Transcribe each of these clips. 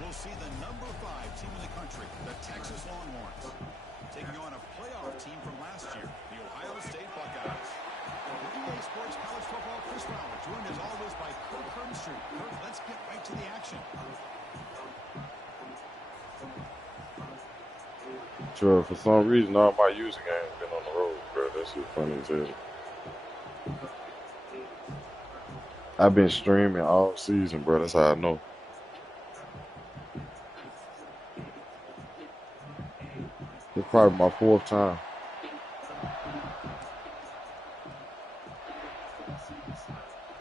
We'll see the number 5 team in the country, the Texas Longhorns, taking on a playoff team from last year, the Ohio State Buckeyes. EA Sports College Football, Chris Fowler, joined as always by Kirk Herbstreit. Kirk, let's get right to the action. Sure, for some reason, all my user games been on the road, bro. That shit funny as hell. I've been streaming all season, bro. That's how I know. It's probably my 4th time.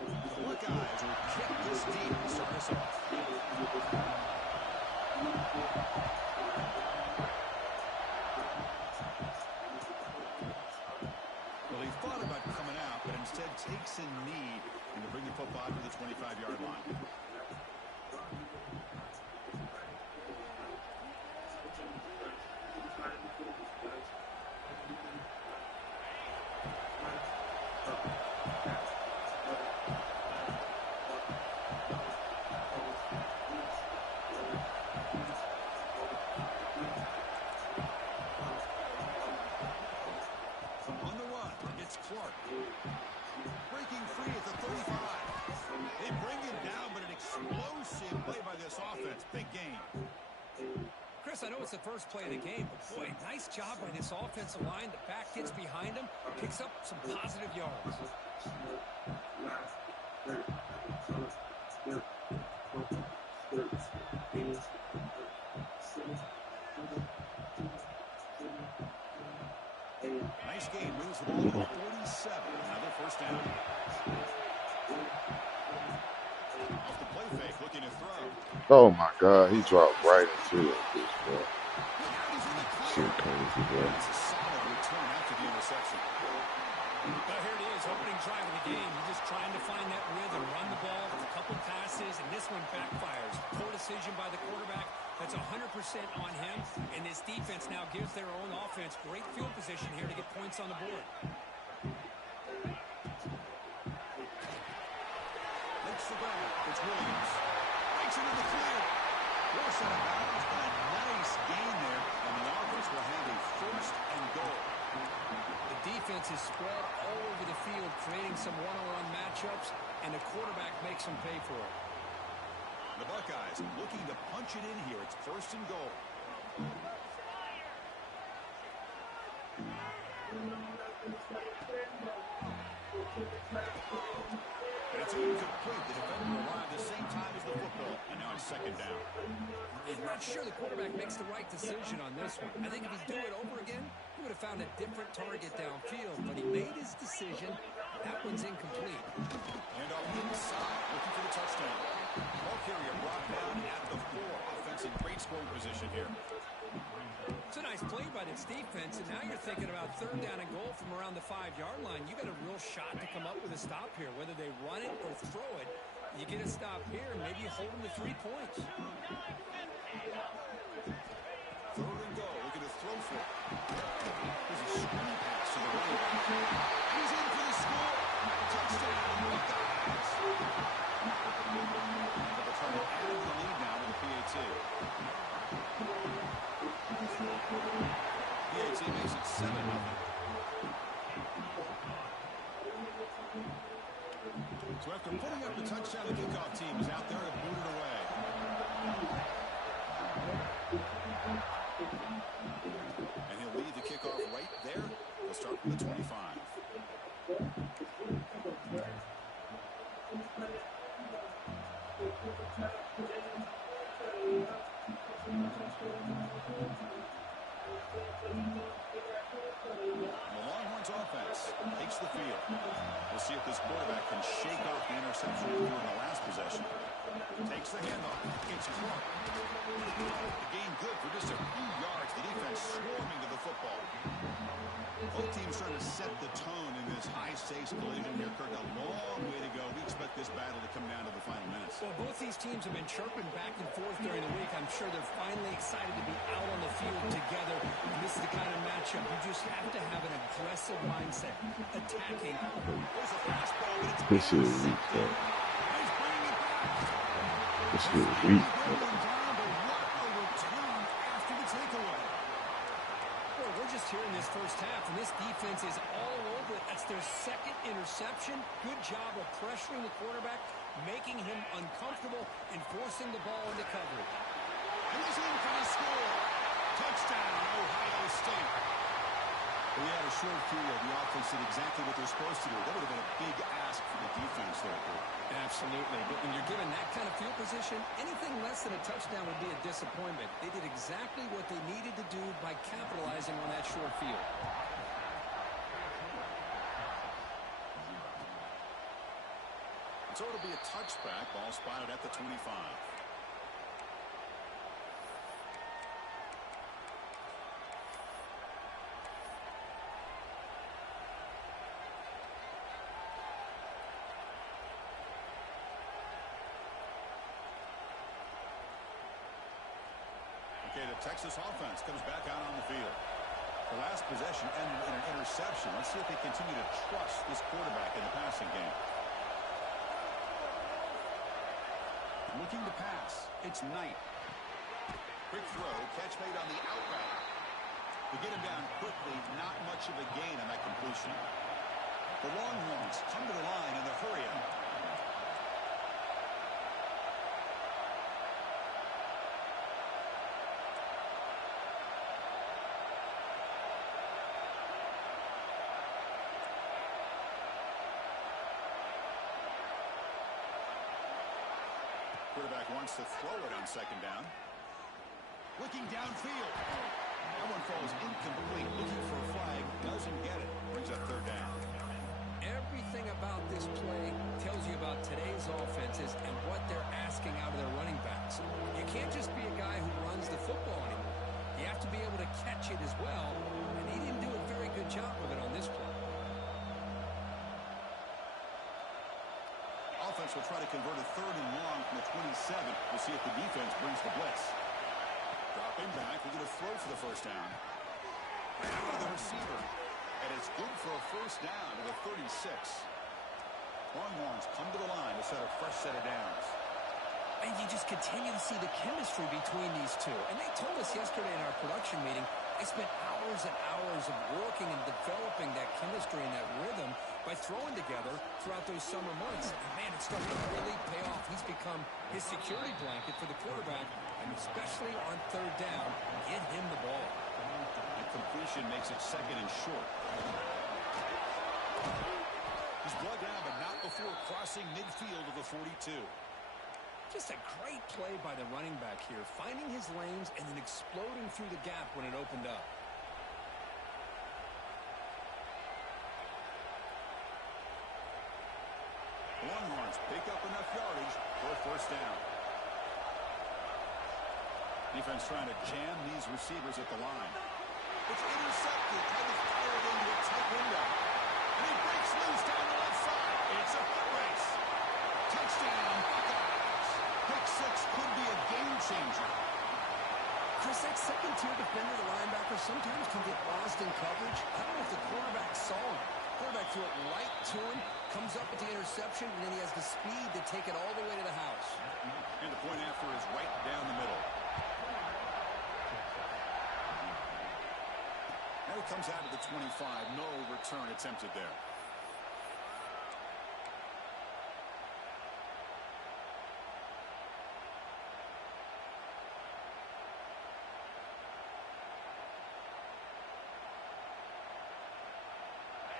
The Buckeyes will kick this deep to start us off. Well, he thought about coming out, but instead takes a knee and to bring the football to the 25-yard line. Breaking free at the 35. They bring him down, but an explosive play by this offense. Big game. Chris, I know it's the first play of the game, but boy, nice job by this offensive line. The back gets behind him, picks up some positive yards. Nice game, moves the ball to the 47. Another first down. Off the play fake, looking to throw. Oh my God, he dropped right into it, bro. Shit crazy, bro. It's a solid return after the interception. Well, here it is, opening drive of the game. You're just trying to find that rhythm, run the ball with a couple passes, and this one backfires. Poor decision by the quarterback. That's 100% on him, and this defense now gives their own offense great field position here to get points on the board. Makes the grab. It's Williams. Breaks into the clear. Force out of bounds, but a nice gain there, and the offense will have a first and goal. The defense is spread all over the field, creating some one-on-one matchups, and the quarterback makes them pay for it. The Buckeyes looking to punch it in here. It's first and goal. And it's incomplete. The defender arrived the same time as the football. And now it's second down. I'm not sure the quarterback makes the right decision on this one. I think if he'd do it over again, he would have found a different target downfield. But he made his decision. That one's incomplete. And off the inside, looking for the touchdown. Ball carrier brought down at the 4. Offense in great scoring position here. It's a nice play by this defense, and now you're thinking about third down and goal from around the 5-yard line. You got a real shot to come up with a stop here. Whether they run it or throw it, you get a stop here, and maybe you hold them to 3 points. Third and goal. Looking to throw for it. There's a screen pass to the right. He's in for the score. Touchdown, Buckeyes. They'll try to add the lead now to the PAT. PAT makes it 7-0. So after putting up the touchdown, the kickoff team is out there to boot it away. And he'll lead the kickoff right there. He'll start from the 25. The Longhorns offense takes the field. We'll see if this quarterback can shake off the interception he threw in the last possession. Takes the handoff. It's Clark. The gain good for just a few yards. The defense swarming to the football. Both teams trying to set the tone in this high-stakes collision here, Kirk. A long way to go. We expect this battle to come down to the final minutes. Well, both these teams have been chirping back and forth during the week. I'm sure they're finally excited to be out on the field together. And this is the kind of matchup you just have to have an aggressive mindset, attacking. There's a fastball, but it's This is weak, though. He's bringing it back. This is weak. We're just here in this first half, and this defense is all over it. That's their second interception. Good job of pressuring the quarterback, making him uncomfortable, and forcing the ball into coverage. And he's in for the score. Touchdown, Ohio State. We had a short field. The offense did exactly what they're supposed to do. That would have been a big ask for the defense there. Absolutely. But when you're given that kind of field position, anything less than a touchdown would be a disappointment. They did exactly what they needed to do by capitalizing on that short field. So it'll be a touchback. Ball spotted at the 25. Okay, the Texas offense comes back out on the field. The last possession ended in an interception. Let's see if they continue to trust this quarterback in the passing game. Looking to pass. It's Knight. Quick throw. Catch made on the out route. To get him down quickly, not much of a gain on that completion. The Longhorns come to the line in the hurry-up. Quarterback wants to throw it on second down. Looking downfield. That one falls incomplete. Looking for a flag. Doesn't get it. Brings up third down. Everything about this play tells you about today's offenses and what they're asking out of their running backs. You can't just be a guy who runs the football anymore. You have to be able to catch it as well, and he didn't do a very good job of it on this play. Offense will try to convert a third and long from the 27. We'll see if the defense brings the blitz. Dropping back. We're going to throw for the first down. Right out of the receiver. And it's good for a first down to the 36. Longhorns come to the line to set a fresh set of downs. And you just continue to see the chemistry between these two. And they told us yesterday in our production meeting, they spent hours and hours of working and developing that chemistry and that rhythm by throwing together throughout those summer months. And man, it's starting to really pay off. He's become his security blanket for the quarterback, and especially on third down, get him the ball. And completion makes it second and short. He's brought down, but not before crossing midfield of the 42. Just a great play by the running back here, finding his lanes and then exploding through the gap when it opened up. Longhorns pick up enough yardage for a first down. Defense trying to jam these receivers at the line. It's intercepted. Trying to fire it into a tight window. And he breaks loose down the left side. It's a foot race. Touchdown, Buckeyes. Pick six could be a game changer. Chris, that second-tier defender, the linebacker, sometimes can get lost in coverage. I don't know if the quarterback saw him. Quarterback threw it right to him, comes up with the interception, and then he has the speed to take it all the way to the house. And the point after is right down the middle. Now it comes out of the 25. No return attempted there.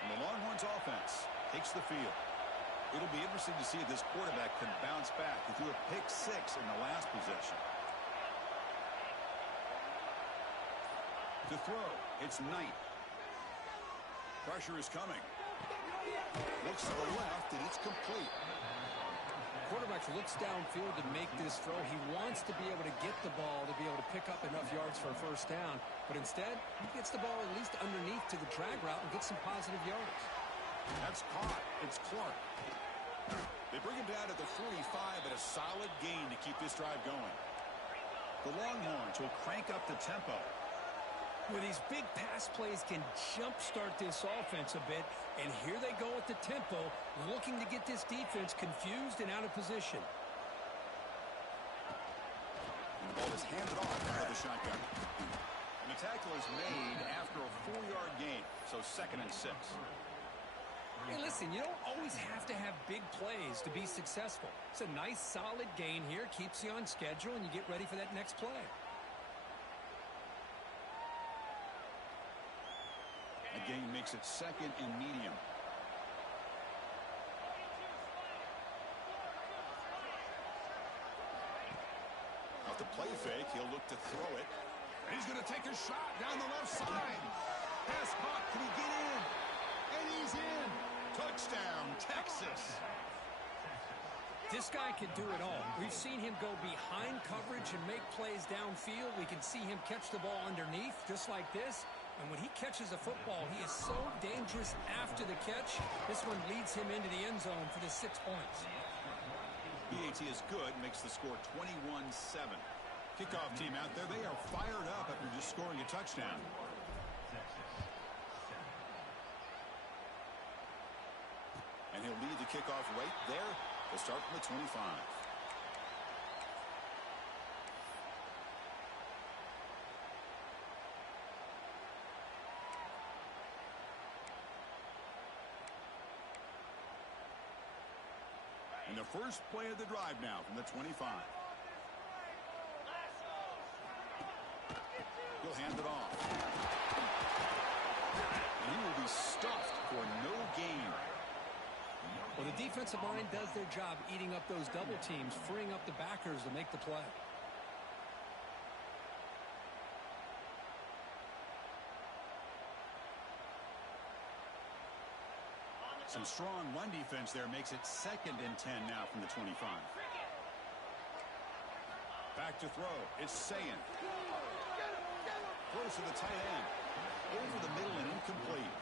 And the Longhorns offense takes the field. It'll be interesting to see if this quarterback can bounce bounce back. He threw a pick-6 in the last possession. To throw, it's Knight. Pressure is coming. Looks to the left, and it's complete. Quarterback looks downfield to make this throw. He wants to be able to get the ball to be able to pick up enough yards for a first down. But instead, he gets the ball at least underneath to the drag route and gets some positive yards. That's caught. It's Clark. They bring him down to the 45 at a solid gain to keep this drive going. The Longhorns will crank up the tempo. Well, these big pass plays can jumpstart this offense a bit, and here they go at the tempo, looking to get this defense confused and out of position. And the ball is handed off out of the shotgun. And the tackle is made after a 4-yard gain, so 2nd and 6. Hey, listen, you don't always have to have big plays to be successful. It's a nice, solid gain here, keeps you on schedule, and you get ready for that next play. A gain makes it 2nd and medium. Off the play fake, he'll look to throw it. And he's going to take a shot down the left side. Pass caught. Can he get in? And he's in. Touchdown, Texas. This guy can do it all. We've seen him go behind coverage and make plays downfield. We can see him catch the ball underneath, just like this. And when he catches a football, he is so dangerous after the catch. This one leads him into the end zone for the 6 points. BAT is good, makes the score 21-7. Kickoff team out there, they are fired up after just scoring a touchdown. And he'll lead the kickoff right there. They'll start from the 25. And the first play of the drive now from the 25. He'll hand it off. And he will be stuffed for no gain. Well, the defensive line does their job eating up those double teams, freeing up the backers to make the play. Some strong run defense there makes it 2nd and 10 now from the 25. Back to throw. It's Sayin. Throws to the tight end. Over the middle and incomplete.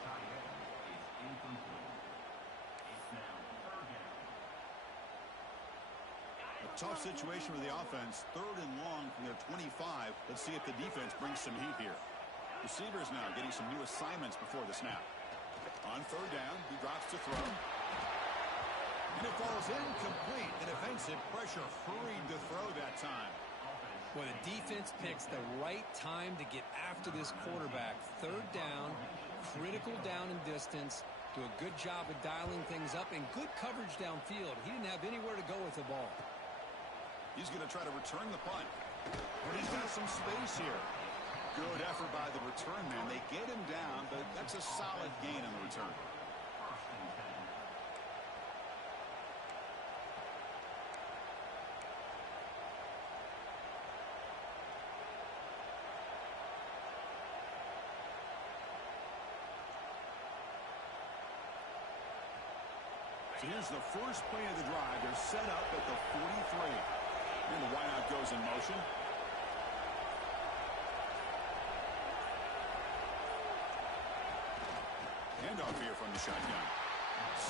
A tough situation for the offense. 3rd and long from their 25. Let's see if the defense brings some heat here. Receivers now getting some new assignments before the snap. On 3rd down, he drops to throw. And it falls incomplete. The defensive pressure hurried to throw that time. Well, the defense picks the right time to get after this quarterback. 3rd down, critical down and distance. Do a good job of dialing things up and good coverage downfield. He didn't have anywhere to go with the ball. He's going to try to return the punt. But he's got some space here. Good effort by the return man. They get him down, but that's a solid gain on the return. So here's the first play of the drive. They're set up at the 43. And the wideout goes in motion. Handoff here from the shotgun.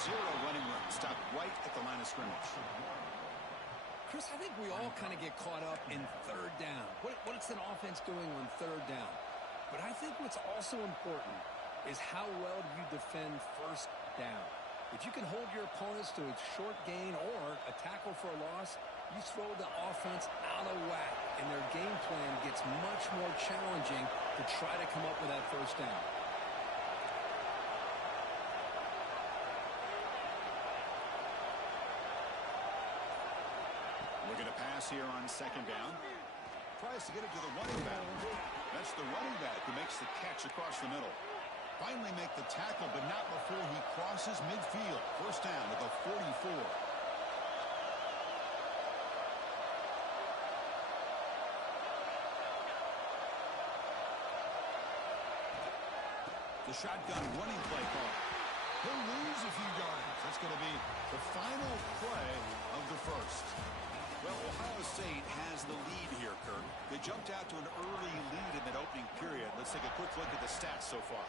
0 running room. Stopped right at the line of scrimmage. Chris, I think we all kind of get caught up in 3rd down. What's an offense doing on 3rd down? But I think what's also important is how well do you defend 1st down. If you can hold your opponents to a short gain or a tackle for a loss, you throw the offense out of whack, and their game plan gets much more challenging to try to come up with that 1st down. Looking to pass here on 2nd down. Tries to get it to the running back. That's the running back who makes the catch across the middle. Finally make the tackle, but not before he crosses midfield. 1st down at the 44. shotgun running play call. He'll lose a few yards. That's going to be the final play of the first. Well, Ohio State has the lead here, Kirk. They jumped out to an early lead in that opening period. Let's take a quick look at the stats so far.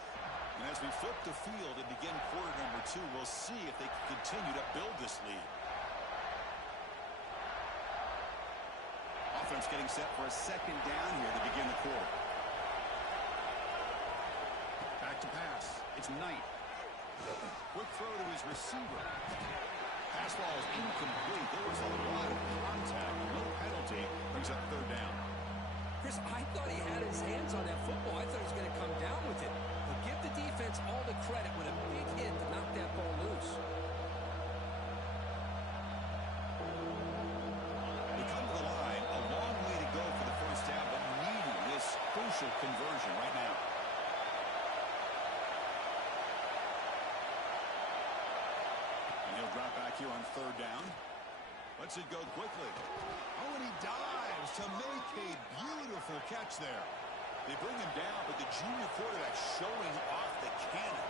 And as we flip the field and begin quarter number 2, we'll see if they can continue to build this lead. Offense getting set for a second down here to begin the quarter. Back to pass. It's Knight. Quick throw to his receiver. Pass ball is incomplete. There was a lot of contact. No penalty. Brings up third down. Chris, I thought he had his hands on that football. I thought he was going to come down with it. But give the defense all the credit with a big hit to knock that ball loose. They come to the line. A long way to go for the first down, but needing this crucial conversion right now. Drop back here on third down. Lets it go quickly. Oh, and he dives to make a beautiful catch there. They bring him down, but the junior quarterback showing off the cannon.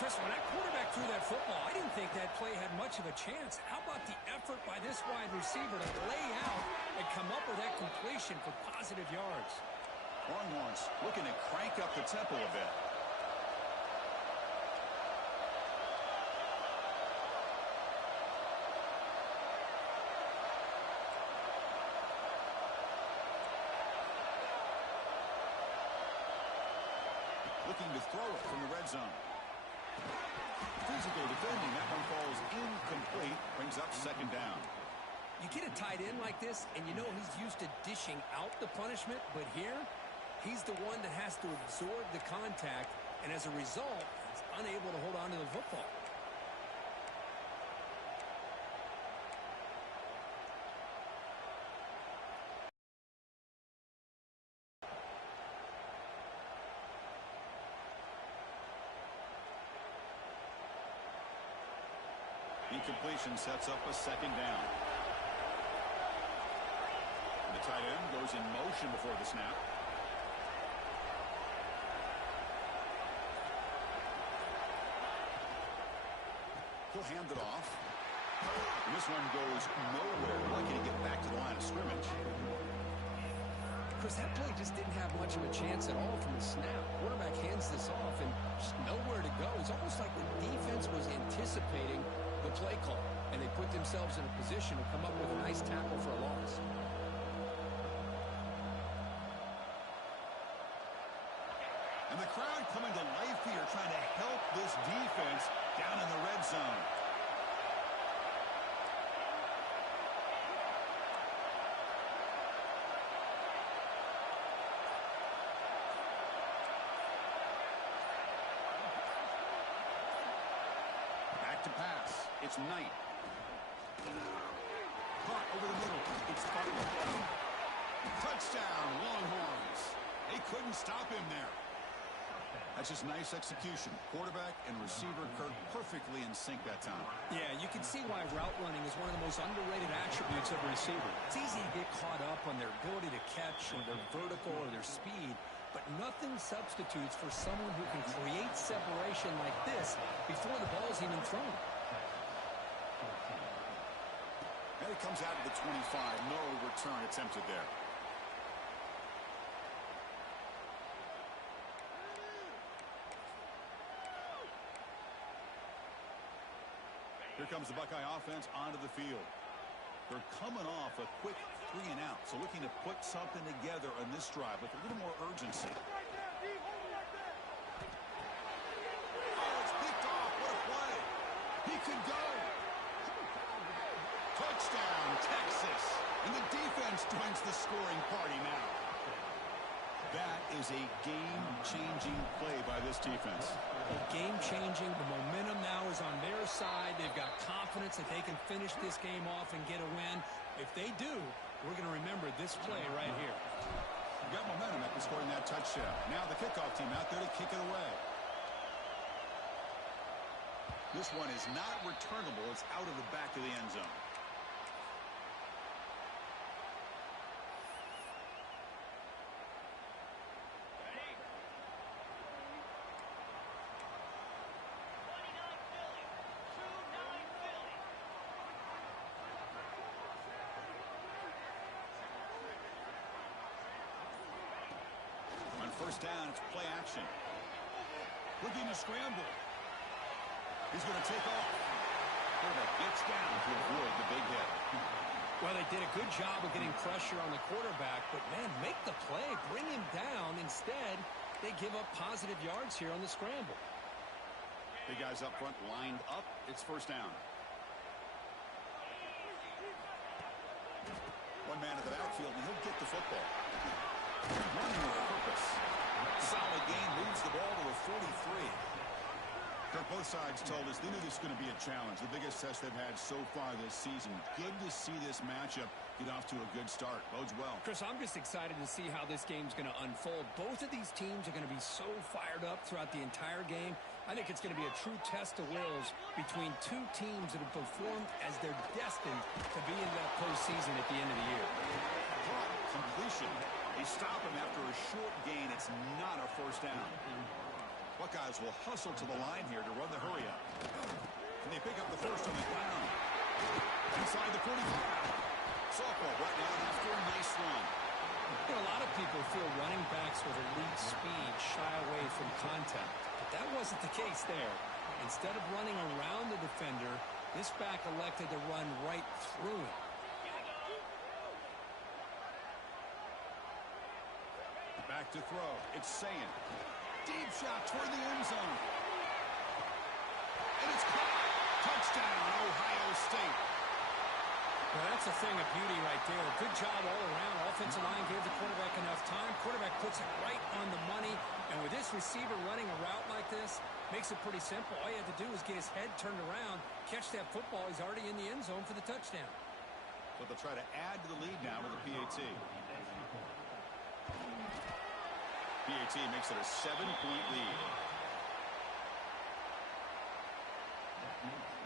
Chris, when that quarterback threw that football, I didn't think that play had much of a chance. How about the effort by this wide receiver to lay out and come up with that completion for positive yards? Longhorns looking to crank up the tempo a bit. Looking to throw it from the red zone. Physical defending. That one falls incomplete. Brings up second down. You get a tight end like this, and you know he's used to dishing out the punishment, but here, he's the one that has to absorb the contact, and as a result, he's unable to hold on to the football. Incompletion sets up a second down. And the tight end goes in motion before the snap. He'll hand it off. And this one goes nowhere. Lucky to get back to the line of scrimmage. Chris, that play just didn't have much of a chance at all from the snap. Quarterback hands this off and just nowhere to go. It's almost like the defense was anticipating the play call, and they put themselves in a position to come up with a nice tackle for a loss. And the crowd coming to life here, trying to help this defense down in the red zone. To pass. It's Knight. Caught over the middle. It's Butler. Touchdown, Longhorns. They couldn't stop him there. That's just nice execution. Quarterback and receiver Kirk perfectly in sync that time. Yeah, you can see why route running is one of the most underrated attributes of a receiver. It's easy to get caught up on their ability to catch or their vertical or their speed, but nothing substitutes for someone who can create separation like this before the ball's even thrown. And it comes out of the 25. No return attempted there. Here comes the Buckeye offense onto the field. They're coming off a quick 3 and out, so looking to put something together on this drive with a little more urgency. Oh, it's picked off. What a play. He could go. Touchdown, Texas. And the defense joins the scoring party now. That is a game-changing play by this defense. Game-changing. The momentum now is on their side. They've got confidence that they can finish this game off and get a win. If they do, we're going to remember this play right here. Got momentum after scoring that touchdown. Now the kickoff team out there to kick it away. This one is not returnable. It's out of the back of the end zone. first down. It's play action. Looking to scramble. He's going to take off. Quarterback gets down to avoid the big hit. Well, they did a good job of getting pressure on the quarterback, but, man, make the play. Bring him down. Instead, they give up positive yards here on the scramble. Big guys up front lined up. It's first down. One man at the backfield, and he'll get the football. Running with purpose. Solid gain, moves the ball to a 43. Kirk, both sides told us they knew this was going to be a challenge. The biggest test they've had so far this season. Good to see this matchup get off to a good start. Bodes well. Chris, I'm just excited to see how this game's going to unfold. Both of these teams are going to be so fired up throughout the entire game. I think it's going to be a true test of wills between two teams that have performed as they're destined to be in that postseason at the end of the year. Completion. They stop him after a short gain. It's not a first down. Buckeyes will hustle to the line here to run the hurry up. And they pick up the first on the ground. Inside the 45. Softball right now after a nice run. You know, a lot of people feel running backs with elite speed shy away from contact. But that wasn't the case there. Instead of running around the defender, this back elected to run right through him. Back to throw. It's Sayin. Deep shot toward the end zone. And it's caught. Touchdown, Ohio State. Well, that's a thing of beauty right there. Good job all around. Offensive line gave the quarterback enough time. Quarterback puts it right on the money. And with this receiver running a route like this, makes it pretty simple. All you have to do is get his head turned around, catch that football. He's already in the end zone for the touchdown. So they'll try to add to the lead now with a PAT. PAT makes it a 7-point lead.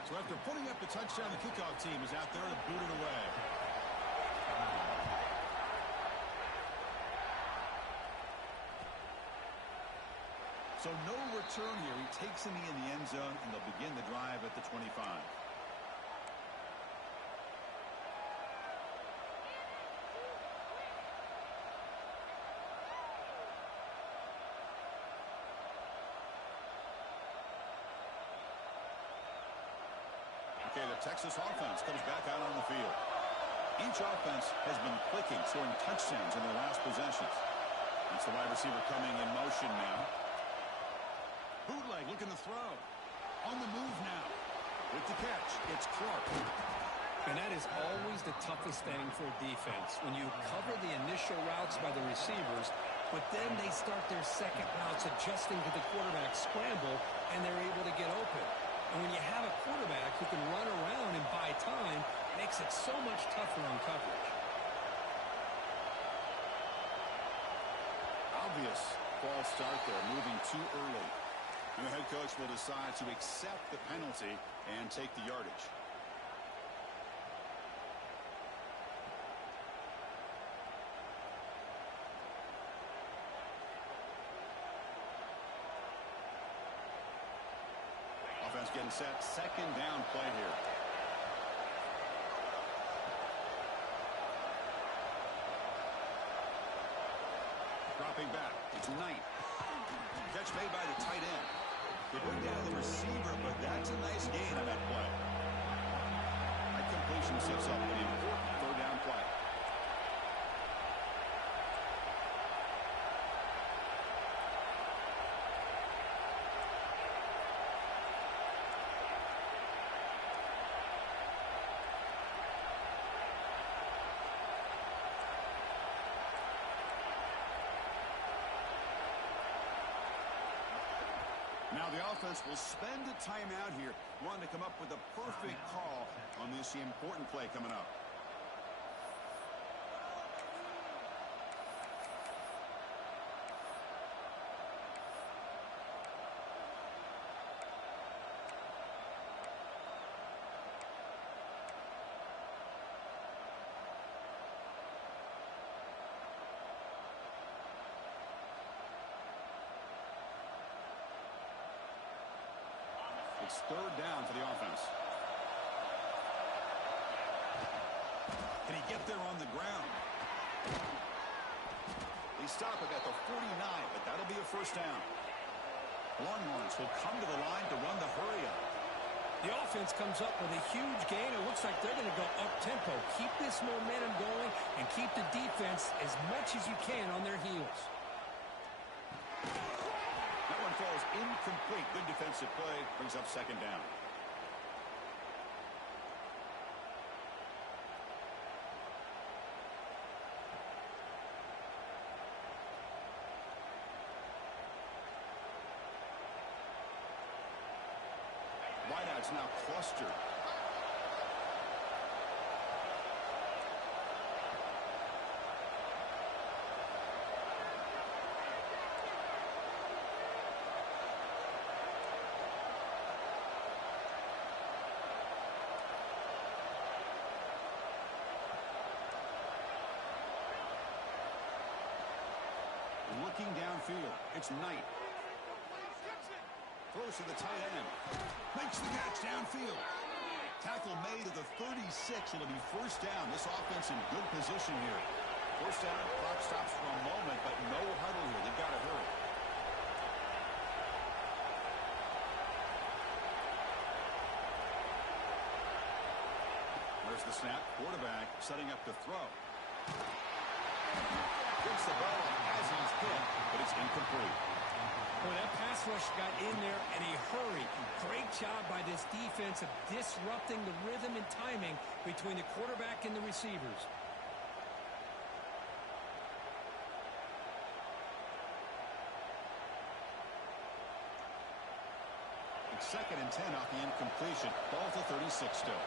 So after putting up the touchdown, the kickoff team is out there to boot it away. So no return here. He takes a knee in the end zone, and they'll begin the drive at the 25. Okay, the Texas offense comes back out on the field. Each offense has been clicking, scoring touchdowns in their last possessions. That's the wide receiver coming in motion now. Bootleg looking to throw. On the move now. With the catch, it's Clark. And that is always the toughest thing for a defense. When you cover the initial routes by the receivers, but then they start their second routes adjusting to the quarterback scramble, and they're able to get open. And when you have a quarterback who can run around and buy time, it makes it so much tougher on coverage. Obvious false start there, moving too early. And the head coach will decide to accept the penalty and take the yardage. Offense getting set. Second down play here. Dropping back. It's Knight. Catch made by the tight end. They bring down the receiver, but that's a nice gain on that play. That completion sets up an important third down play. Now the offense will spend a timeout here, wanting to come up with a perfect call on this important play coming up. It's third down for the offense. Can he get there on the ground? They stop it at the 49, but that'll be a first down. Longhorns will come to the line to run the hurry up. The offense comes up with a huge gain. It looks like they're going to go up-tempo. Keep this momentum going and keep the defense as much as you can on their heels. That one falls incomplete. Good defensive play. Brings up second down. Wideouts now clustered. Looking downfield, it's Knight. Throws to the tight end. Makes the catch downfield. Tackle made to the 36. It'll be first down. This offense in good position here. First down, clock stops for a moment, but no huddle here. They've got to hurry. There's the snap. Quarterback setting up to throw. Gets the ball as he's hit, but it's incomplete. Boy, that pass rush got in there in a hurry. Great job by this defense of disrupting the rhythm and timing between the quarterback and the receivers. It's 2nd and 10 off the incompletion. Ball to 36 still.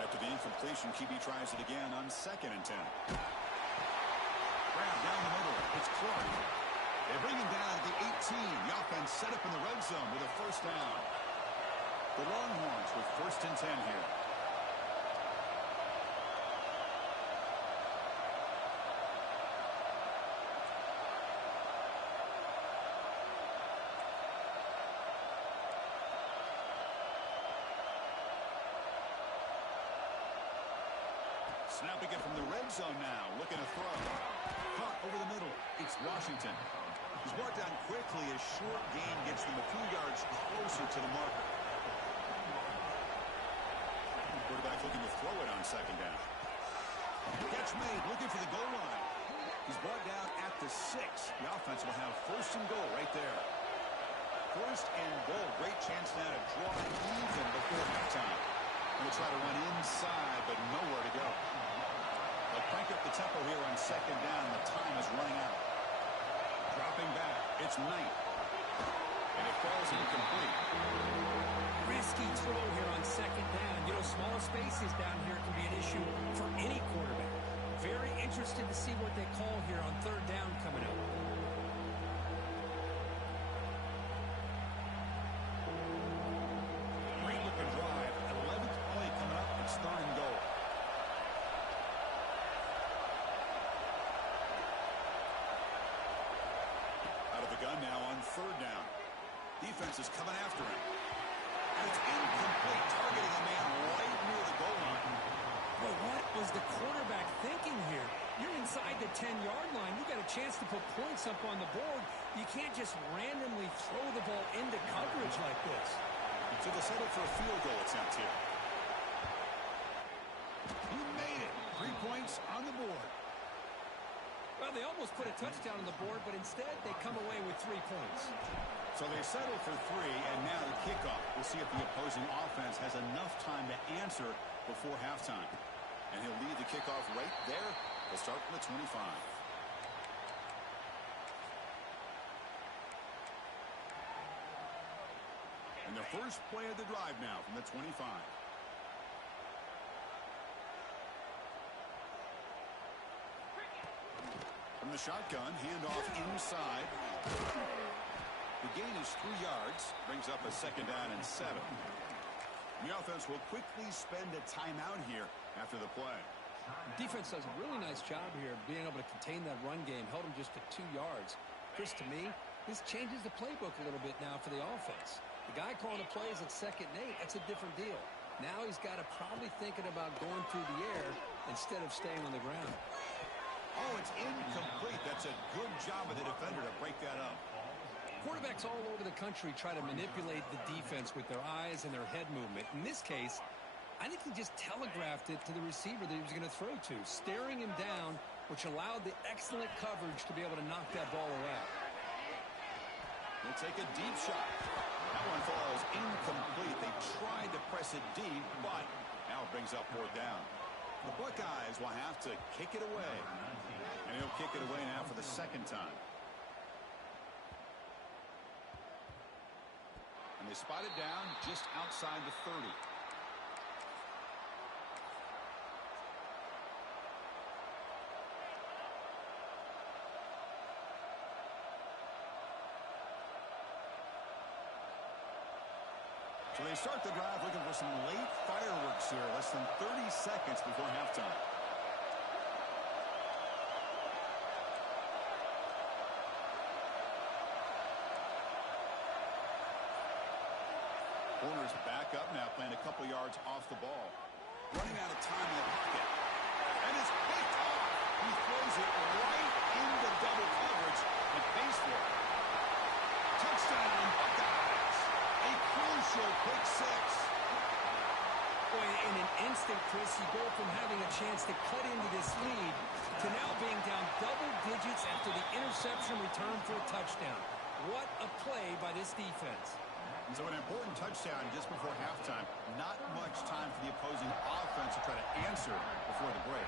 After the incompletion, QB tries it again on 2nd and 10. Grab down the middle. It's Clark. They bring him down at the 18. The offense set up in the red zone with a first down. The Longhorns with 1st and 10 here. Snapping it from the red zone now. Looking to throw. Caught over the middle. It's Washington. He's brought down quickly. A short gain gets them a few yards closer to the marker. Quarterback looking to throw it on 2nd down. Catch made. Looking for the goal line. He's brought down at the 6. The offense will have 1st and goal right there. 1st and goal. Great chance now to draw even before halftime. Going to try to run inside, but nowhere to go. They'll crank up the tempo here on 2nd down. The time is running out. Dropping back. It's Knight. And it falls incomplete. Risky throw here on 2nd down. You know, small spaces down here can be an issue for any quarterback. Very interested to see what they call here on 3rd down coming up. Great looking drive. 11th play coming up. It's 3rd and goal. Out of the gun now on 3rd down. Defense is coming after him. And it's incomplete. Targeting a man right near the goal line. Well, what was the quarterback thinking here? You're inside the 10-yard line. You got a chance to put points up on the board. You can't just randomly throw the ball into coverage like this. So they'll settle for a field goal attempt here. He made it. 3 points on the board. Well, they almost put a touchdown on the board, but instead they come away with 3 points. So they settle for 3, and now the kickoff. We'll see if the opposing offense has enough time to answer before halftime. And he'll lead the kickoff right there. They'll start from the 25. And the first play of the drive now from the 25. From the shotgun, handoff inside. The gain is 3 yards. Brings up a 2nd down and 7. The offense will quickly spend a timeout here after the play. Defense does a really nice job here of being able to contain that run game. Held them just to 2 yards. Chris, to me, this changes the playbook a little bit now for the offense. The guy calling the plays at 2nd and 8, that's a different deal. Now he's got to probably thinking about going through the air instead of staying on the ground. Oh, it's incomplete. That's a good job of the defender to break that up. Quarterbacks all over the country try to manipulate the defense with their eyes and their head movement. In this case, I think he just telegraphed it to the receiver that he was going to throw to, staring him down, which allowed the excellent coverage to be able to knock that ball away. He'll take a deep shot. That one falls incomplete. They tried to press it deep, but now it brings up fourth down. The Buckeyes will have to kick it away. And he'll kick it away now for the second time. And they spot it down just outside the 30. So they start the drive looking for some late fireworks here. Less than 30 seconds before halftime. Corner's back up now, playing a couple yards off the ball. Running out of time in the pocket. And it's picked off. He throws it right into double coverage and pays for it. Touchdown, Buckeyes. A crucial pick six. Boy, in an instant, Chris, you go from having a chance to cut into this lead to now being down double digits after the interception return for a touchdown. What a play by this defense. So an important touchdown just before halftime. Not much time for the opposing offense to try to answer before the break.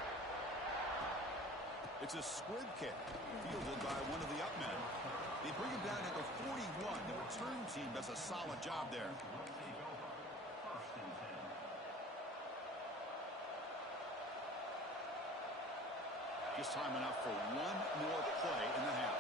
It's a squib kick fielded by one of the up men. They bring him down at the 41. The return team does a solid job there. Just time enough for one more play in the half.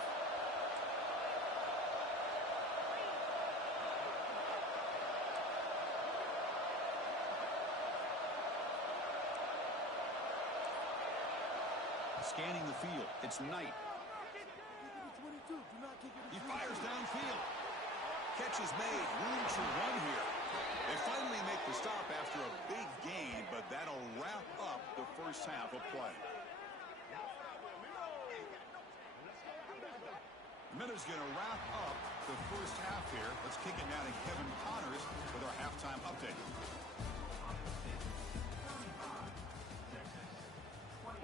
Scanning the field. It's Knight. He fires downfield. Catch is made. Room to run here. They finally make the stop after a big gain, but that'll wrap up the first half of play. Miller's going to wrap up the first half here. Let's kick it down to Kevin Connors with our halftime update.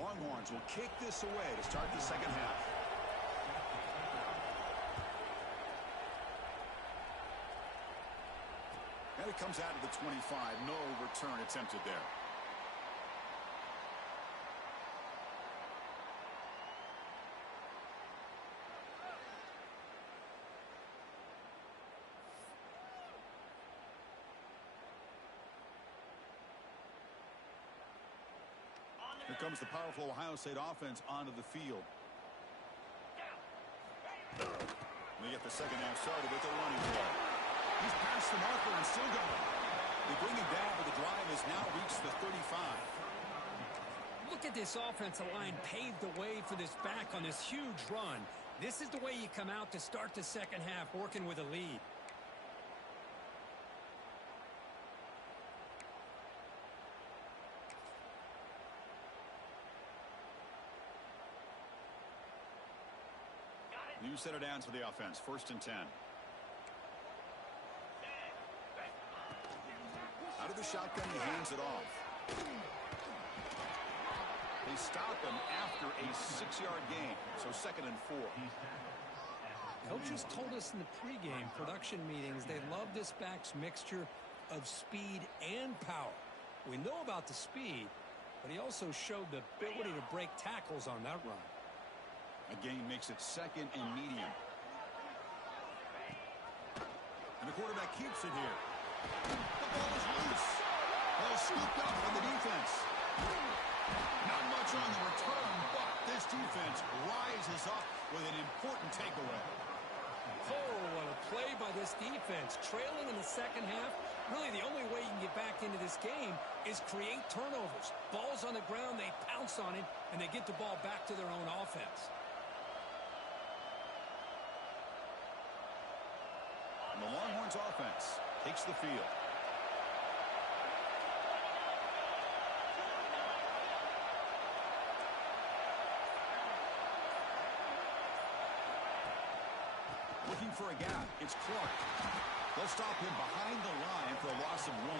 Longhorns will kick this away to start the second half. And it comes out of the 25. No return attempted there. Here comes the powerful Ohio State offense onto the field. They get the second half started with the running play. He's past the marker and still going. They bring him down, but the drive has now reached the 35. Look at this offensive line paved the way for this back on this huge run. This is the way you come out to start the second half, working with a lead. New center downs for the offense. 1st and 10. Out of the shotgun, he hands it off. They stop him after a 6-yard gain. So 2nd and 4. Coaches told us in the pregame production meetings they love this back's mixture of speed and power. We know about the speed, but he also showed the ability to break tackles on that run. A gain makes it 2nd and medium. And the quarterback keeps it here. The ball is loose. Ball scooped up on the defense. Not much on the return, but this defense rises up with an important takeaway. Oh, what a play by this defense. Trailing in the second half, really the only way you can get back into this game is create turnovers. Ball's on the ground, they pounce on it, and they get the ball back to their own offense. And the Longhorns offense takes the field. looking for a gap. It's Clark. They'll stop him behind the line for a loss of 1.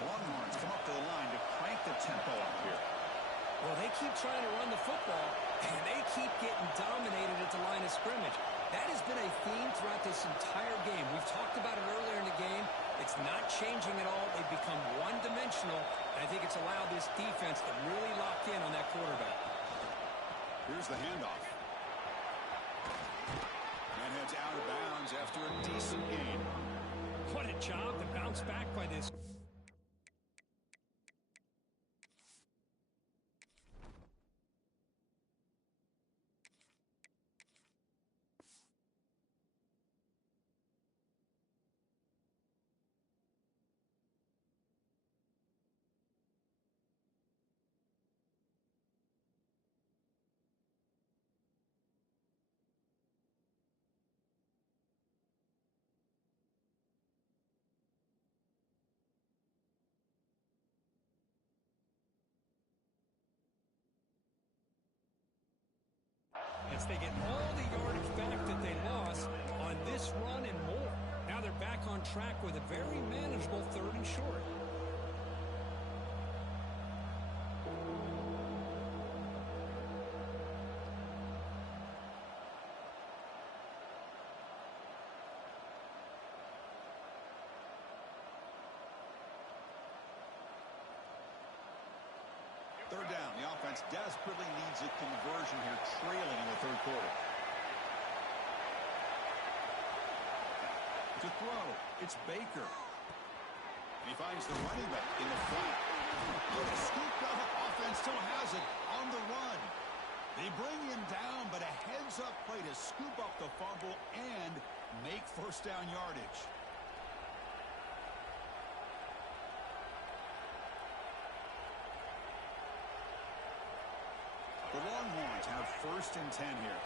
Longhorns come up to the line to crank the tempo up here. Well, they keep trying to run the football, and they keep getting dominated at the line of scrimmage. That has been a theme throughout this entire game. We've talked about it earlier in the game. It's not changing at all. They've become one-dimensional, and I think it's allowed this defense to really lock in on that quarterback. Here's the handoff. And heads out of bounds after a decent gain. What a job to bounce back by this. As they get all the yardage back that they lost on this run and more. Now they're back on track with a very manageable 3rd and short. Third down. The offense desperately needs a conversion here, trailing in the 3rd quarter. To throw, it's Baker. And he finds the running back in the flat. But a scoop up. Offense still has it on the run. They bring him down, but a heads-up play to scoop up the fumble and make 1st down yardage. The Longhorns have 1st and 10 here.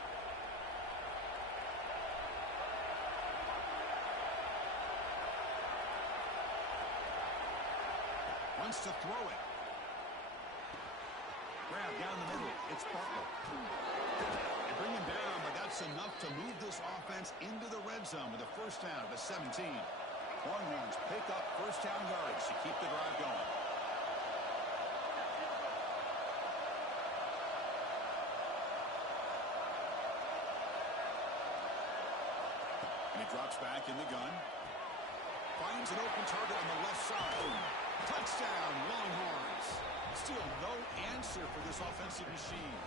Wants to throw it. Grab down the middle. It's Butler. They bring him down, but that's enough to move this offense into the red zone with a 1st down of the 17. Longhorns pick up 1st down yardage to keep the drive going. Drops back in the gun. Finds an open target on the left side. Touchdown, Longhorns. Still no answer for this offensive machine.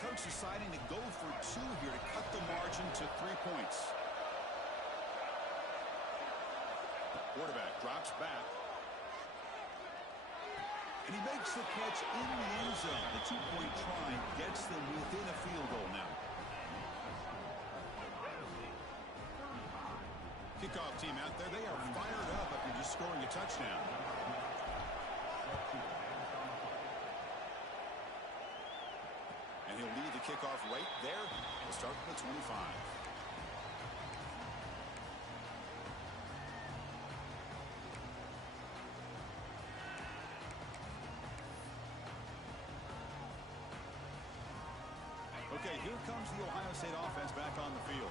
Coach deciding to go for 2 here to cut the margin to 3 points. Quarterback drops back. And he makes the catch in the end zone. The 2-point try gets them within a field goal now. Kickoff team out there. They are fired up after just scoring a touchdown. And he'll lead the kickoff right there. We'll start from the 25. Okay, here comes the Ohio State offense back on the field.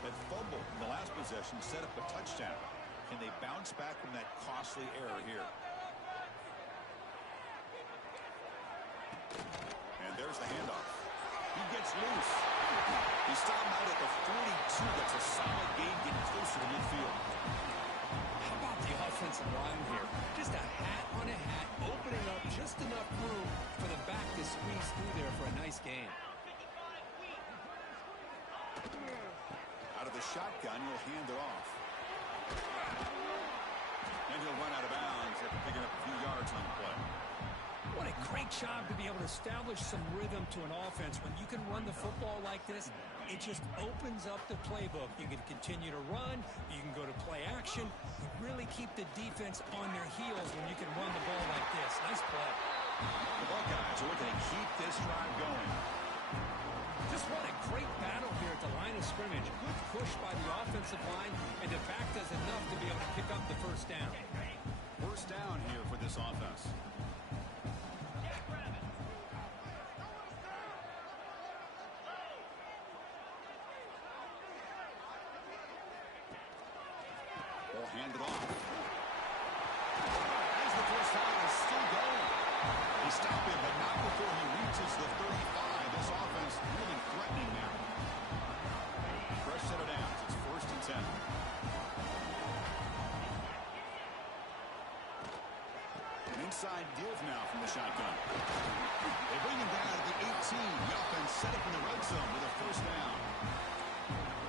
That fumble in the last possession set up a touchdown. Can they bounce back from that costly error here? And there's the handoff. He gets loose. He's stopped out at the 42. That's a solid gain getting closer to midfield. How about the offensive line here? Just a hat on a hat, opening up just enough room for the back to squeeze through there for a nice gain. Out of the shotgun, he'll hand it off. And he'll run out of bounds after picking up a few yards on the play. What a great job to be able to establish some rhythm to an offense. When you can run the football like this, it just opens up the playbook. You can continue to run. You can go to play action. You really keep the defense on their heels when you can run the ball like this. Nice play. The Buckeyes are looking to keep this drive going. Just line of scrimmage. Good push by the offensive line, and the back does enough to be able to pick up the first down. First down here for this offense. Ball handed off. As the first down is still going. They stop him, but not before he reaches the 35. This offense really threatening now. Fresh set of downs. It's 1st and 10. An inside give now from the shotgun. They bring him down at the 18. The offense set up in the red zone with a first down.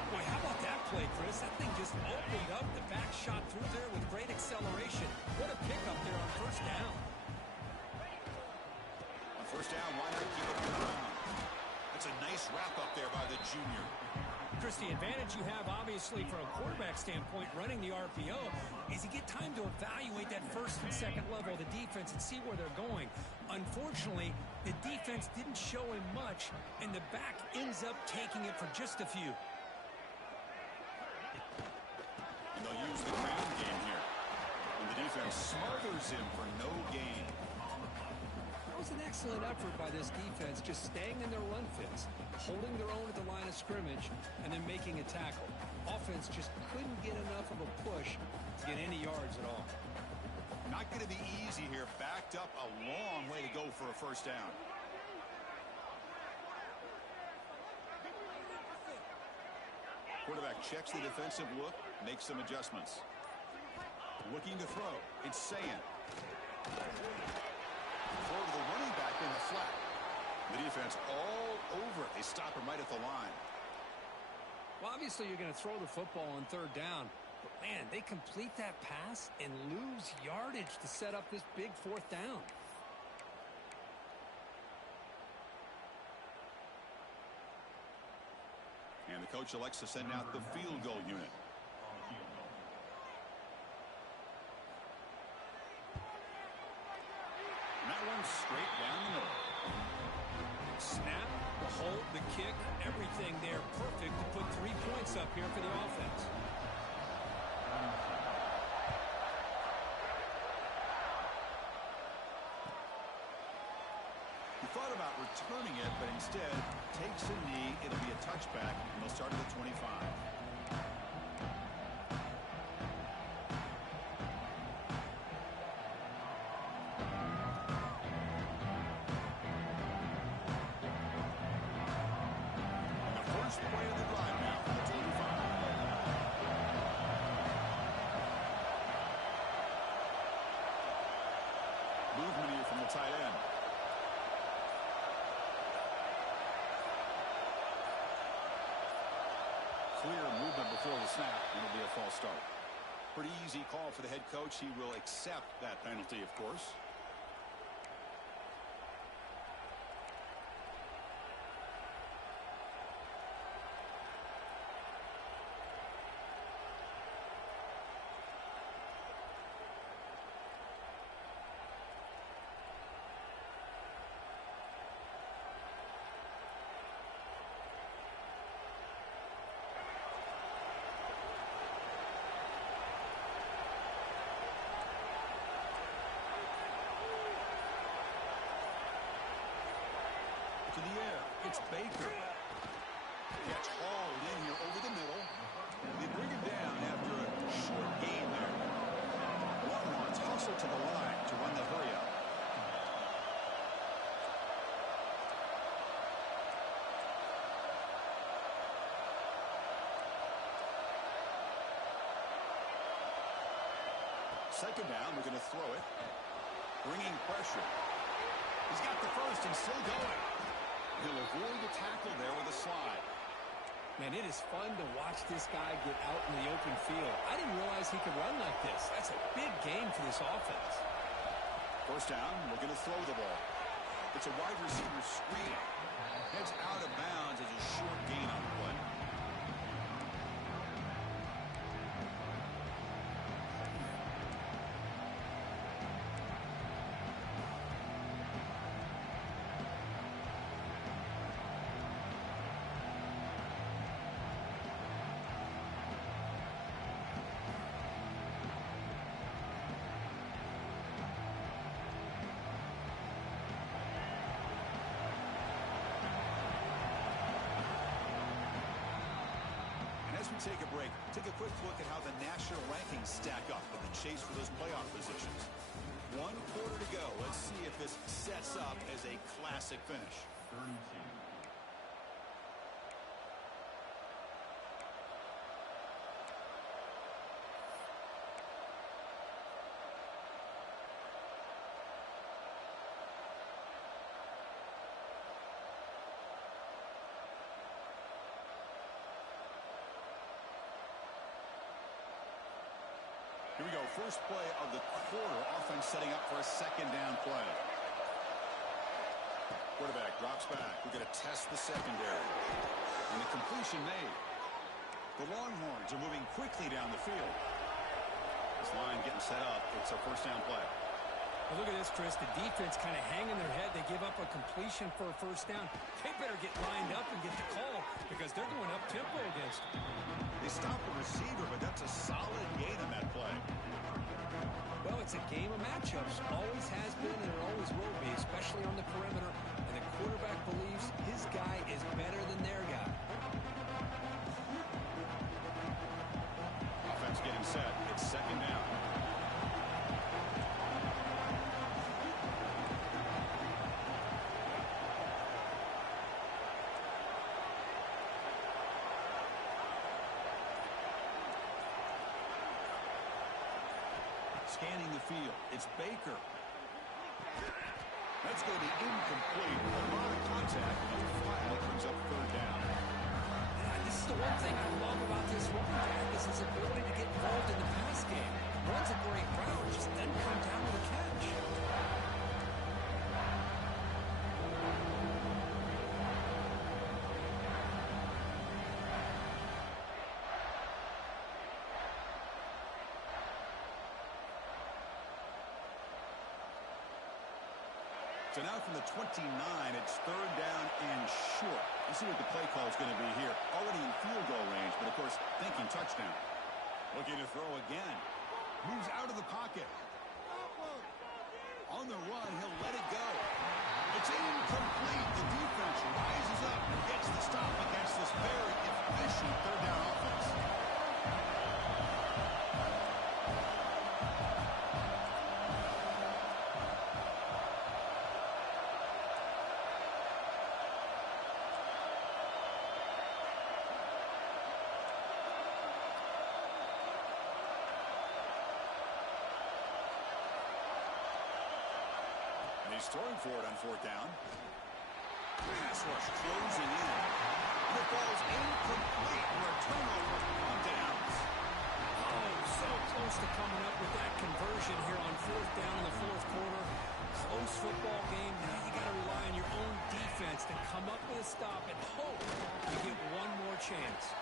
Boy, how about that play, Chris? That thing just opened up. The back shot through there with great acceleration. What a pickup there on first down. On first down, why not keep it on the ground? That's a nice wrap up there by the junior. Chris, the advantage you have, obviously, from a quarterback standpoint, running the RPO, is you get time to evaluate that first and second level of the defense and see where they're going. Unfortunately, the defense didn't show him much, and the back ends up taking it for just a few. And they'll use the ground game here. And the defense smothers him for no gain. That was an excellent effort by this defense, just staying in their run fits, holding their own at the line of scrimmage, and then making a tackle. Offense just couldn't get enough of a push to get any yards at all. Not going to be easy here. Backed up a long way to go for a first down. Quarterback checks the defensive look, makes some adjustments. Looking to throw. It's Sayan. Throw to the running back in the flat. The defense all over it. They stop him right at the line. Well, obviously, you're going to throw the football on third down. But, man, they complete that pass and lose yardage to set up this big fourth down. And the coach elects to send out the field goal unit. And that one's straight down the middle. Snap, the hold, the kick, everything there perfect to put 3 points up here for the offense. He thought about returning it, but instead takes a knee. It'll be a touchback, and they'll start at the 25. First play of the drive now from the 25. Movement here from the tight end. Clear movement before the snap, and it'll be a false start. Pretty easy call for the head coach. He will accept that penalty, of course. To the air, it's Baker. Catch hauled in here over the middle. They bring him down after a short gain there. Longhorns hustle to the line to run the hurry up. Second down, we're going to throw it. Bringing pressure. He's got the first and still going. He'll avoid the tackle there with a slide. Man, it is fun to watch this guy get out in the open field. I didn't realize he could run like this. That's a big game for this offense. First down, we're going to throw the ball. It's a wide receiver screen. Heads out of bounds as a short gain on the play. take a break. Take a quick look at how the national rankings stack up in the chase for those playoff positions. 1 quarter to go. Let's see if this sets up as a classic finish. 32. Here we go, first play of the quarter. Offense setting up for a second down play. Quarterback drops back. We're going to test the secondary. And the completion made. The Longhorns are moving quickly down the field. This line getting set up. It's a first down play. Well, look at this, Chris. The defense kind of hanging their head. They give up a completion for a first down. They better get lined up and get the call because they're going up tempo against them. They stop the receiver, but that's a solid gain on that play. Well, it's a game of matchups. Always has been and it always will be, especially on the perimeter. And the quarterback believes his guy is better than their guy. Offense getting set. It's second down. Scanning the field. It's Baker. That's going to be incomplete. A lot of contact. And a flag brings up third down. Yeah, this is the one thing I love about this running back is his ability to get involved in the pass game. Runs a great route, just doesn't come down with a catch. So now from the 29, it's third down and short. Let's see what the play call is going to be here. Already in field goal range, but of course, thinking touchdown. Looking to throw again. Moves out of the pocket. On the run, he'll let it go. It's incomplete. The defense rises up and gets the stop against this very efficient third down offense. He's throwing for it on fourth down. Pass rush closing in. The ball's incomplete. And a turnover on downs. Oh, so close to coming up with that conversion here on fourth down in the fourth quarter. Close football game. Now you got to rely on your own defense to come up with a stop and hope you get one more chance.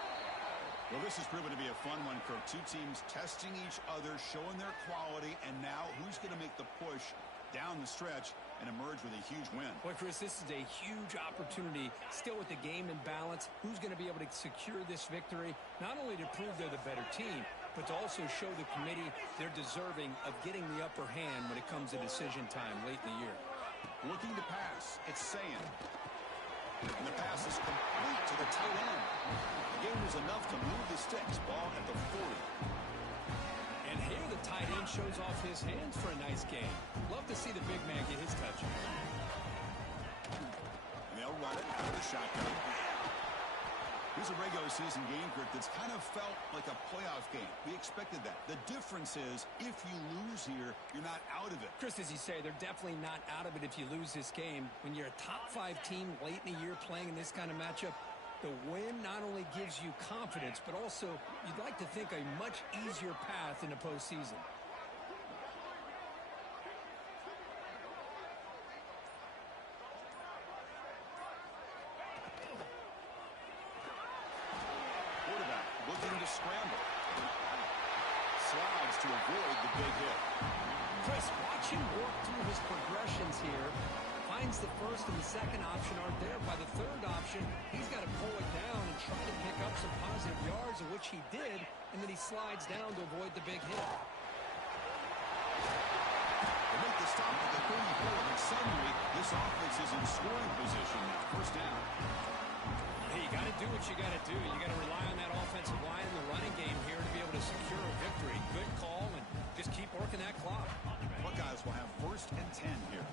Well, this has proven to be a fun one, Kirk. Two teams testing each other, showing their quality, and now who's going to make the push down the stretch and emerge with a huge win. Boy, Chris, this is a huge opportunity. Still with the game in balance, who's going to be able to secure this victory, not only to prove they're the better team, but to also show the committee they're deserving of getting the upper hand when it comes to decision time late in the year. Looking to pass. It's Sand. And the pass is complete to the tight end. The game was enough to move the sticks. Ball at the 40. And here the tight end shows off his hands for a nice game. Love to see the big man get his touch. And they'll run it out of the shotgun. Here's a regular season game, Kirk, that's kind of felt like a playoff game. We expected that. The difference is if you lose here, you're not out of it. Chris, as you say, they're definitely not out of it if you lose this game. When you're a top-5 team late in the year playing in this kind of matchup, the win not only gives you confidence, but also you'd like to think a much easier path in the postseason. Quarterback looking to scramble. Slides to avoid the big hit. Chris, watch him work through his progressions here. Finds the first and the second option aren't there. By the third option, he's got to pull it down and try to pick up some positive yards, of which he did, and then he slides down to avoid the big hit. They make the stop at the 34, and suddenly this offense is in scoring position now. First down. Hey, you got to do what you got to do. You got to rely on that offensive line in the running game here to be able to secure a victory. Good call, and just keep working that clock. Buckeyes will have 1st and 10 here.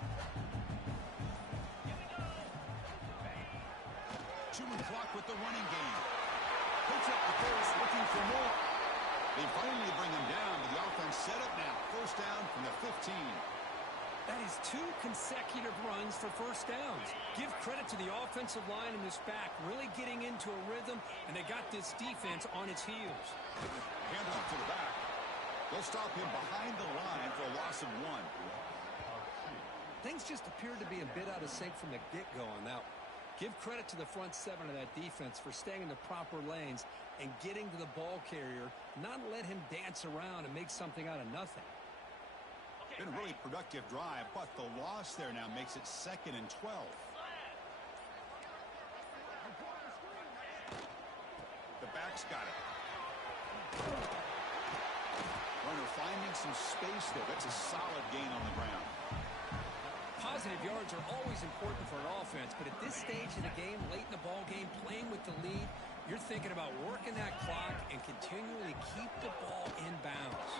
Chewing clock with the running game. Puts up the pace, looking for more. They finally bring him down, but the offense set up now. 1st down from the 15. That is 2 consecutive runs for 1st downs. Give credit to the offensive line in this back, really getting into a rhythm, and they got this defense on its heels. Hand off to the back. They'll stop him behind the line for a loss of 1. Things just appeared to be a bit out of sync from the get-go on that one. Give credit to the front 7 of that defense for staying in the proper lanes and getting to the ball carrier, not let him dance around and make something out of nothing. Been a really productive drive, but the loss there now makes it 2nd and 12. The back's got it. Runner finding some space there. That's a solid gain on the ground. Positive yards are always important for an offense, but at this stage of the game, late in the ball game, playing with the lead, you're thinking about working that clock and continually keep the ball in bounds.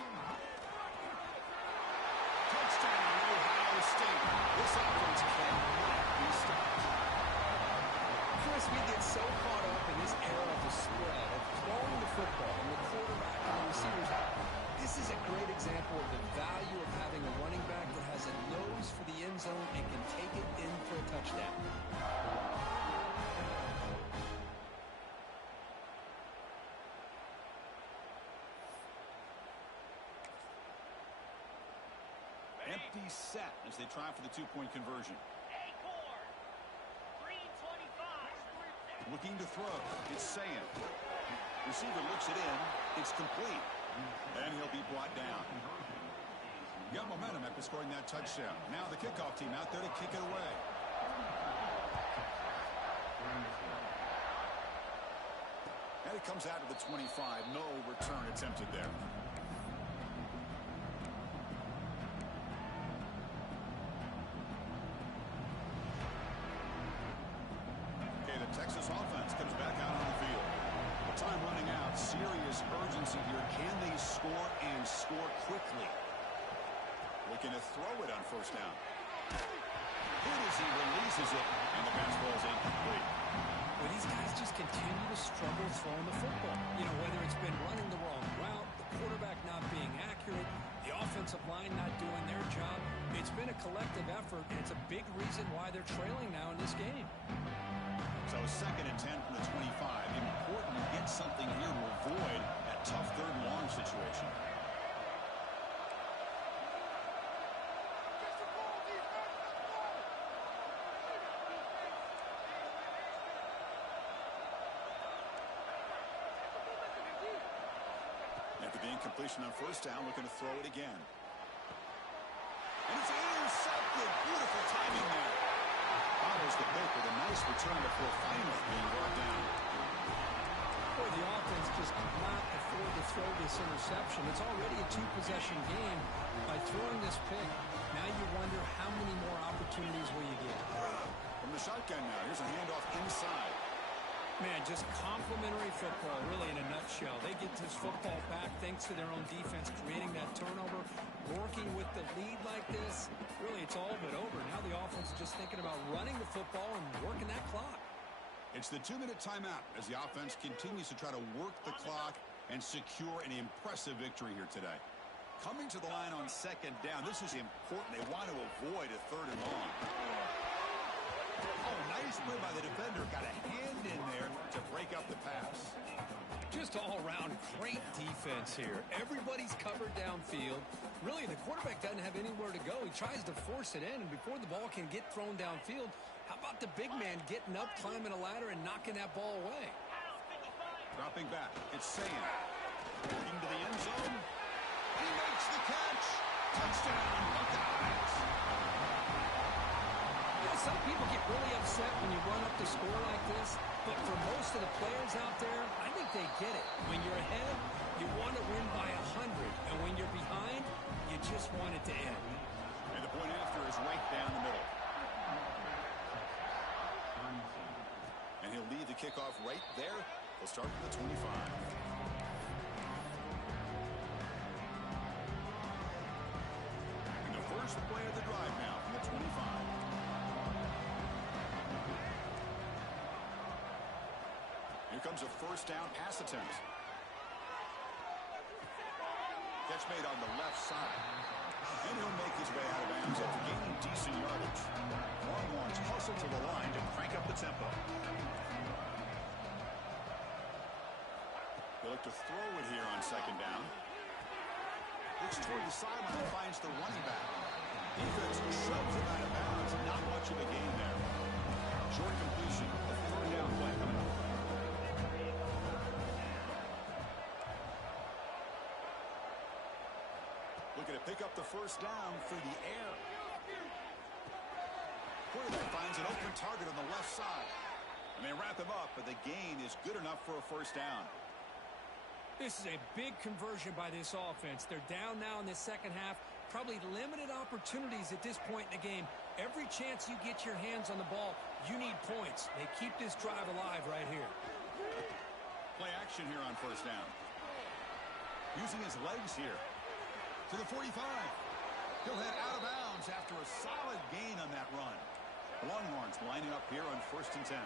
Touchdown, Ohio State. This offense cannot be stopped. Chris, we get so caught up in this era of the spread, of throwing the football and the quarterback and the receivers. This is a great example of the value of having a running back that has a nose for the end zone and can take it in for a touchdown. Empty set as they try for the 2-point conversion. Looking to throw. It's Saying. Receiver looks it in. It's complete. And he'll be brought down. Got momentum after scoring that touchdown. Now the kickoff team out there to kick it away. And it comes out to the 25. No return attempted there. Texas offense comes back out on the field. Time running out. Serious urgency here. Can they score and score quickly? Looking to throw it on 1st down. Hit as he releases it, and the pass ball's incomplete. Well, these guys just continue to struggle throwing the football. You know, whether it's been running the wrong route, the quarterback not being accurate, the offensive line not doing their job. It's been a collective effort, and it's a big reason why they're trailing now in this game. So 2nd and 10 from the 25. Important to get something here to avoid that tough 3rd and long situation. After the incompletion on 1st down, looking to throw it again. And it's intercepted. Beautiful timing there. Follows the pick with a nice return before finally being brought down. Boy, the offense just could not afford to throw this interception. It's already a 2-possession game. By throwing this pick, now you wonder how many more opportunities will you get. From the shotgun now, here's a handoff inside. Man, just complimentary football, really, in a nutshell. They get this football back thanks to their own defense, creating that turnover, working with the lead like this. Really, it's all but over. Now the offense is just thinking about running the football and working that clock. It's the 2-minute timeout as the offense continues to try to work the clock and secure an impressive victory here today. Coming to the line on 2nd down, this is important. They want to avoid a 3rd and long. Oh, nice play by the defender. Got a hand in there to break up the pass. Just all-around great defense here. Everybody's covered downfield. Really, the quarterback doesn't have anywhere to go. He tries to force it in, and before the ball can get thrown downfield, how about the big man getting up, climbing a ladder, and knocking that ball away? Dropping back. It's Saying. Into the end zone. He makes the catch. Touchdown, Buckeyes. Some people get really upset when you run up the score like this, but for most of the players out there, I think they get it. When you're ahead, you want to win by 100, and when you're behind, you just want it to end. And the point after is right down the middle. And he'll he'll lead the kickoff right there. They'll start from the 25. And the first play of the drive now from the 25. Here comes a first down pass attempt. Catch made on the left side. And he'll make his way out of bounds after gaining decent yardage. Longhorns hustle to the line to crank up the tempo. They look to throw it here on second down. Looks toward the sideline and finds the running back. Defense shoves him out of bounds. Not much of a gain there. Short completion. A third down play coming up. Looking to pick up the first down through the air. Quarterback finds an open target on the left side. And they wrap him up, but the gain is good enough for a first down. This is a big conversion by this offense. They're down now in the second half. Probably limited opportunities at this point in the game. Every chance you get your hands on the ball, you need points. They keep this drive alive right here. Play action here on first down. Using his legs here. To the 45. He'll head out of bounds after a solid gain on that run. Longhorns lining up here on 1st and 10.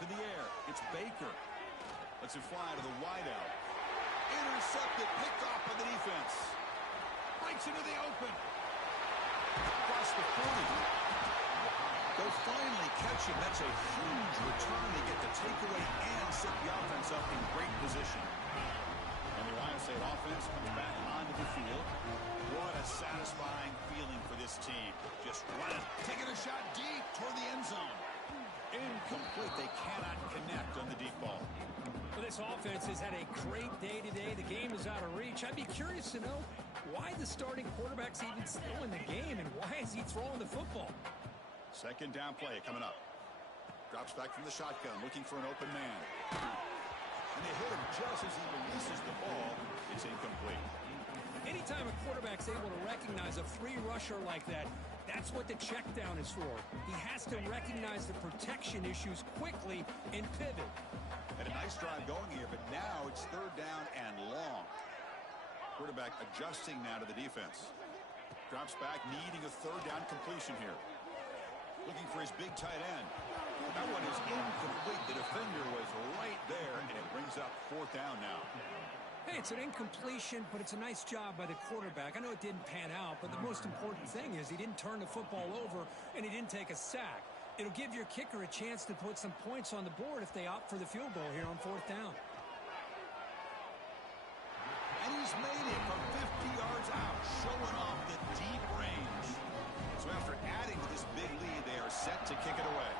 To the air. It's Baker. Lets it fly to the wideout. Intercepted. Picked off by the defense. Breaks into the open. Across the 40. They'll finally catch him. That's a huge return. They get the takeaway and set the offense up in great position. And the Ohio State offense comes back onto the field. What a satisfying feeling for this team. Just running, taking a shot deep toward the end zone. Incomplete. They cannot connect on the deep ball. Well, this offense has had a great day today. The game is out of reach. I'd be curious to know why the starting quarterback's even still in the game and why is he throwing the football? Second down play coming up. Drops back from the shotgun, looking for an open man. And they hit him just as he releases the ball. It's incomplete. Anytime a quarterback's able to recognize a free rusher like that, that's what the check down is for. He has to recognize the protection issues quickly and pivot. Had a nice drive going here, but now it's third down and long. Quarterback adjusting now to the defense. Drops back, needing a third down completion here. Looking for his big tight end. That one is incomplete. The defender was right there, and it brings up fourth down now. Hey, it's an incompletion, but it's a nice job by the quarterback. I know it didn't pan out, but the most important thing is he didn't turn the football over, and he didn't take a sack. It'll give your kicker a chance to put some points on the board if they opt for the field goal here on fourth down. And he's made it from 50 yards out, showing off the deep range. So after adding to this big lead, they are set to kick it away.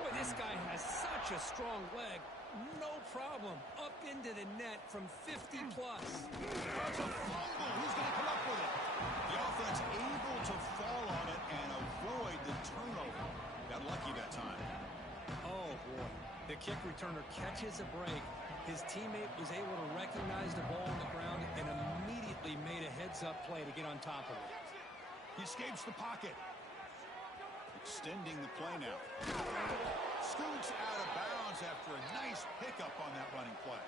Boy, this guy has such a strong leg. No problem. Up into the net from 50 plus. There's a fumble. Who's going to come up with it? The offense able to fall on it and avoid the turnover. Got lucky that time. Oh, boy. The kick returner catches a break. His teammate was able to recognize the ball on the ground and immediately made a heads-up play to get on top of it. He escapes the pocket. Extending the play now. Scoots out of bounds after a nice pickup on that running play.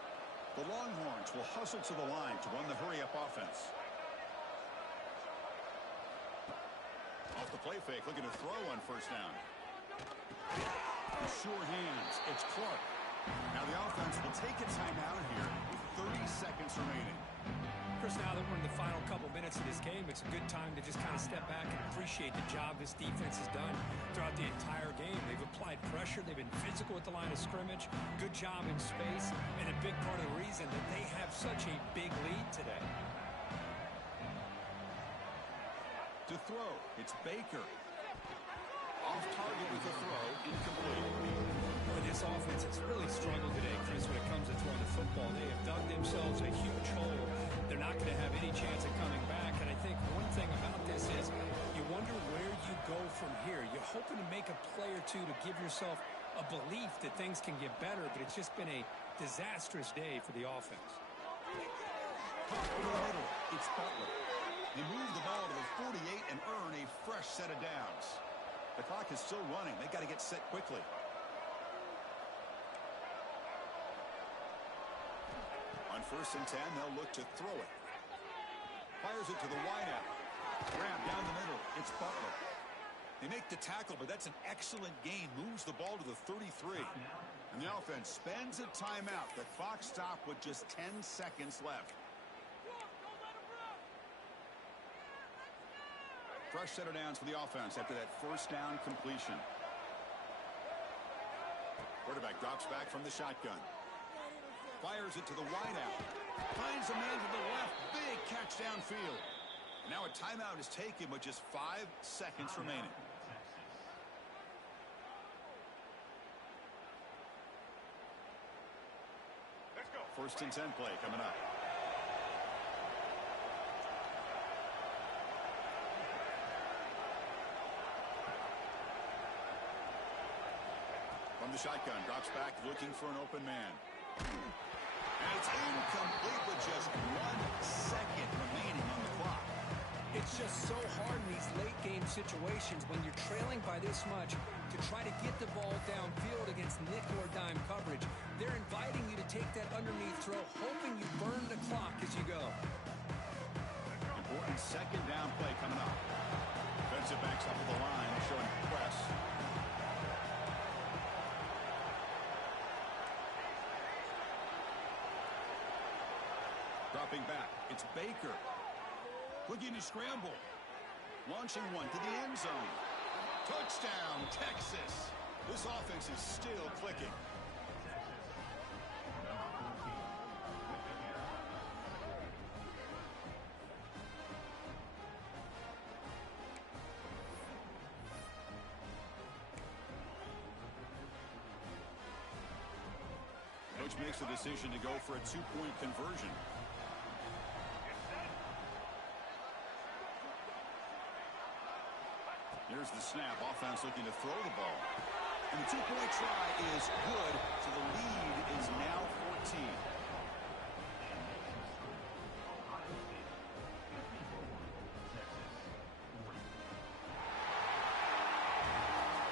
The Longhorns will hustle to the line to run the hurry-up offense. Off the play fake, looking to throw on first down. Sure hands. It's Clark. Now the offense will take a timeout here with 30 seconds remaining. Chris, now that we're in the final couple minutes of this game, it's a good time to just kind of step back and appreciate the job this defense has done throughout the entire game. They've applied pressure. They've been physical at the line of scrimmage. Good job in space. And a big part of the reason that they have such a big lead today. To throw, it's Baker. Off target with a throw, incomplete. Boy, this offense has really struggled today, Chris, when it comes to throwing the football. They have dug themselves a huge hole. They're not going to have any chance of coming back. And I think one thing about this is you wonder where you go from here. You're hoping to make a play or two to give yourself a belief that things can get better, but it's just been a Disastrous day for the offense. Pop in the middle. It's Butler. They move the ball to the 48 and earn a fresh set of downs. The clock is still running. They got to get set quickly. On 1st and 10, they'll look to throw it. Fires it to the wideout. Grab down the middle. It's Butler. They make the tackle, but that's an excellent gain. Moves the ball to the 33. And the offense spends a timeout. The clock stopped with just 10 seconds left. Fresh set of downs for the offense after that 1st down completion. Quarterback drops back from the shotgun. Fires it to the wideout. Finds a man to the left. Big catch downfield. Now a timeout is taken with just 5 seconds remaining. Let's go. 1st and 10 play coming up. From the shotgun, drops back looking for an open man. And it's incomplete with just 1 second remaining on the clock. It's just so hard in these late game situations when you're trailing by this much to try to get the ball downfield against nickel or dime coverage. They're inviting you to take that underneath throw, hoping you burn the clock as you go. Important 2nd down play coming up. Defensive backs up at the line showing press. Dropping back, it's Baker. Looking to scramble. Launching one to the end zone. Touchdown, Texas. This offense is still clicking. Coach makes the decision to go for a 2-point conversion. Here's the snap. Offense looking to throw the ball. And the 2-point try is good, so the lead is now 14.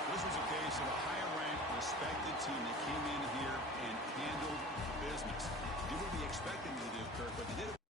This was a case of a higher-ranked, respected team that came in here and handled business. Did what we expected them to do, Kirk, but they did it.